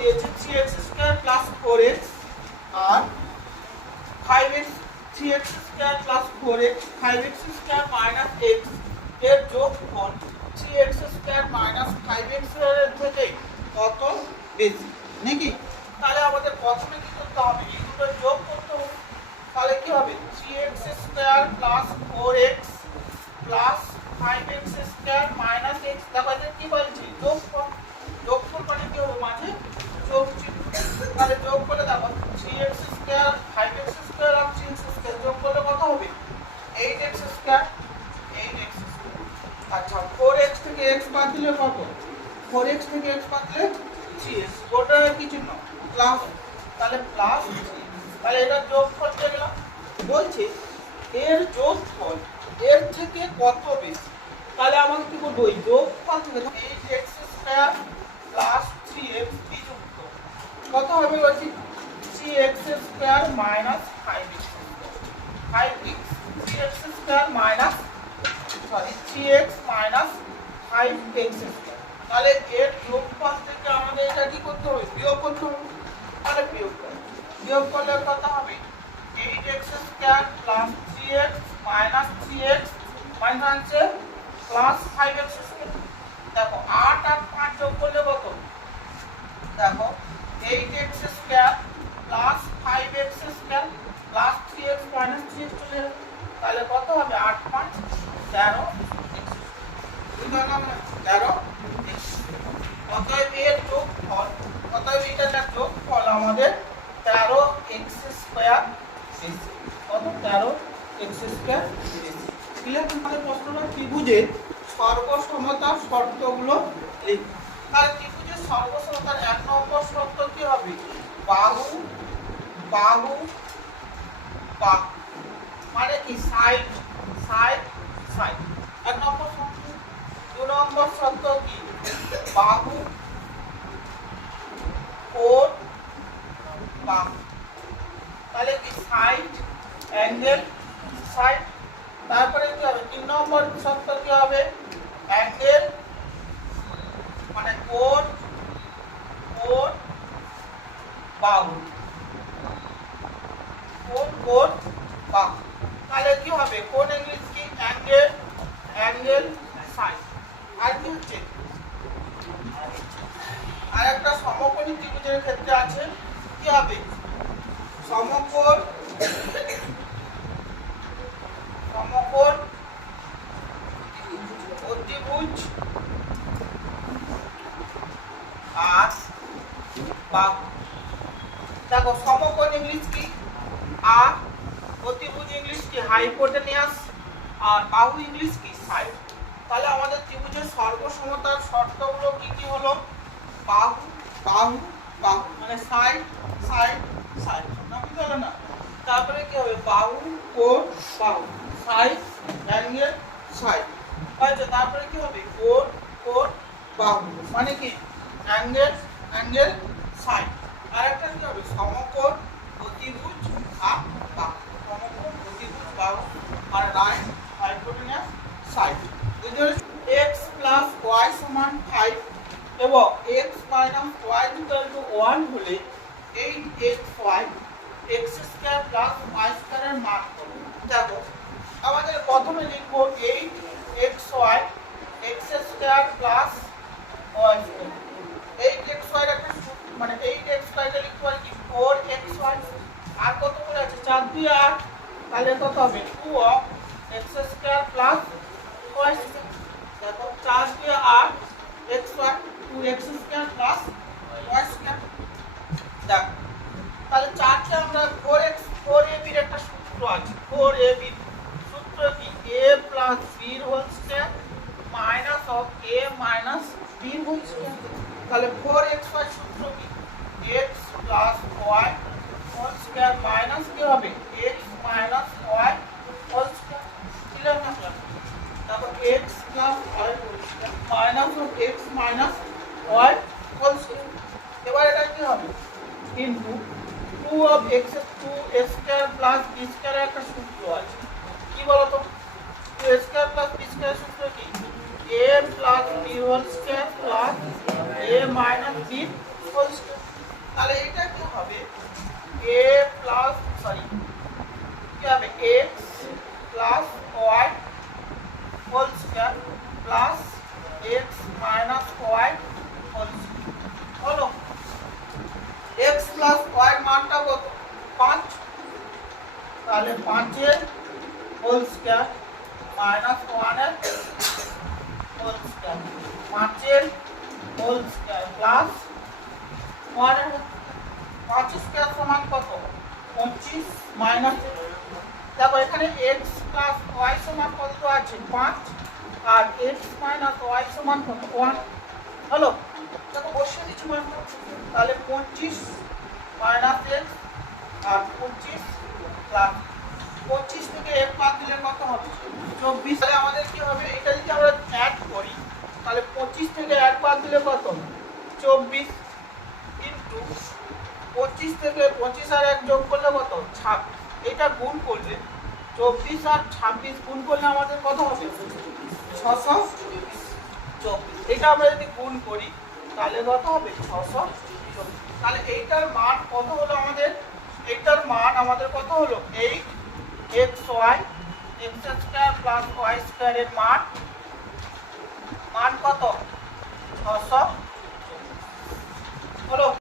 দিয়েছে 3x square plus 4x আর 5x 3x square plus 4x 5x square minus x এর যোগফল 3x square minus 5x এর থেকে কত বেশি নাকি? তাহলে আমাদের প্রথমে কি করতে হবে, এই দুটো যোগ করতে হবে। তাহলে কি হবে 3x square plus 4x plus 5x square minus x। দেখো এটা কি বলছি, যোগফল। যোগফল মানে কি হবে, মাঝে যোগ চিহ্ন। তাহলে যোগ করলে দেখো 3x স্কয়ার 5x স্কয়ার আর 3x স্কয়ার যোগ করলে কত হবে 8x স্কয়ার 8x স্কয়ার। আচ্ছা 4x থেকে x বাদ দিলে কত, 4x থেকে x বাদ দিলে 3x, ওটা কি চিহ্ন প্লাস, তাহলে প্লাস। তাহলে এটা যোগফল পেয়ে গেলাম। বলছে এর যোগফল এর থেকে কত বেশি, তাহলে আমাকে কি করবো, ওই যোগফল থেকে 8x স্কয়ার প্লাস 3x বিযুক্ত কত হবে বলছি 3x square minus 5x square 5x 3x square minus 3x minus 5x square. তাহলে এর যোগফল থেকে আমাদের এটা কি করতে হবে, বিয়োগ করতে হবে। তাহলে বিয়োগ করলে কত হবে 8x square plus 3x minus 3x minus plus 5x square. দেখো 8 আর 5 যোগ করলে কত, দেখো 8x square plus 5x square plus 3x minus 3x চলে যাবে। তাহলে কত হবে 8 5 13x। অতএব এর যোগফল, অতএব এটার যোগফল আমাদের 13x স্কয়ার বেশি। কত 13x স্কয়ার বেশি। ক্লিয়ার? আমাদের প্রশ্নটা ত্রিভুজের সর্বসমতার শর্তগুলো লিখি। তাহলে ত্রিভুজের সর্বসমতার 1 নম্বর শর্ত কি হবে, বাহু বাহু বাহু মানে কি সাইড সাইড সাইড, 1 নম্বর শর্ত। 2 নম্বর শর্ত কি, বাহু কোণ বাহু, তাহলে কি সাইড অ্যাঙ্গেল সাইড। তারপরে কি হবে 3 নম্বর শর্ত কি হবে, অ্যাঙ্গেল মানে কোণ কোণ বাহু কোণ কোণ বাহু। তাহলে কি হবে কোণ ইংলিশ কি অ্যাঙ্গেল অ্যাঙ্গেল সাইড। আর কি হচ্ছে, আর একটা সমকোণী ত্রিভুজের ক্ষেত্রে আছে কি হবে, সমকোণ সমকোণ অতিভুজ আর বাহু। দেখো সমকোণ ইংলিশ কি আর অতিভুজ ইংলিশ কি হাইপোটেনিয়াস আর বাহু ইংলিশ কি সাইড। তাহলে আমাদের ত্রিভুজের সর্বসমতার শর্তগুলো কি কি হলো, বাহু বাহু বাহু মানে সাইড সাইড সাইড, নাকি হলো না? তারপরে কি হবে বাহু কোণ বাহু সাইড অ্যাঙ্গেল সাইড। আচ্ছা তারপরে কি হবে কোণ কোণ বাহু মানে কি অ্যাঙ্গেল অ্যাঙ্গেল সাইড। আর একটা কি হবে সমকোণ অতিভুজ আর বাহু, সমকোণ অতিভুজ বাহু আর right hypotenuse side. x plus y সমান 5 এবং x minus y equal to 1 হলে 8xy x square plus y স্কয়ারের মান কত। দেখো আমাদের প্রথমে লিখব 8xy x square plus y square. 8xy এর একটা মানে 8xy টা লিখতে পারি কি 4xy আর কত করে আছে 4 2 8, তাহলে কত হবে 2x square plus y square. দেখো 4 2 8 xy 2x square plus y square. দেখো তাহলে 4 কে আমরা 4x 4ab এর একটা সূত্র আছে, 4ab সূত্র কি a plus b whole square minus of a minus b whole square. তাহলে 4xy সূত্র কি x plus y whole square minus কি হবে x minus y whole square. Clear না? তারপর x plus y whole square minus of x minus y whole square. এবার এটা কি হবে into 2 of x 2 square plus b square একটা সূত্র আছে, কি বলো তো 2 স্কয়ার প্লাস b স্কয়ার সূত্র কি a plus b whole square plus a minus b whole square. তাহলে এটা কি হবে a প্লাস সরি কি হবে x plus y whole square plus x minus y whole square হলো x প্লাস y এর মানটা কত 5 তাহলে 5 এর হোল স্কয়ার মাইনাস 1 এর হোল স্কয়ার 5 এর হোল স্কয়ার প্লাস 1 এর 5 স্কয়ার সমান কত 25 মাইনাস দেখো এখানে x প্লাস y সমান কত আছে 5 আর x মাইনাস y সমান কত 1 হলো দেখো বসিয়ে দিচ্ছি মানটা তাহলে 25 মাইনাস x আর 25 প্লাস 25 থেকে 1 বাদ দিলে কত হবে 24 তাহলে আমাদের কি হবে এটা যদি আমরা অ্যাড করি তাহলে 25 থেকে 1 বাদ দিলে কত 24 ইনটু 25 থেকে 25 আর 1 যোগ করলে কত 26 এটা গুণ করলে 24 আর 26 গুণ করলে আমাদের কত হবে 624 এটা আমরা যদি গুণ করি তাহলে কত হবে 624 তাহলে এইটার মান কত হলো আমাদের এইটার মান আমাদের কত হলো 8 xy x square plus y square এর মান কত 600 হলো।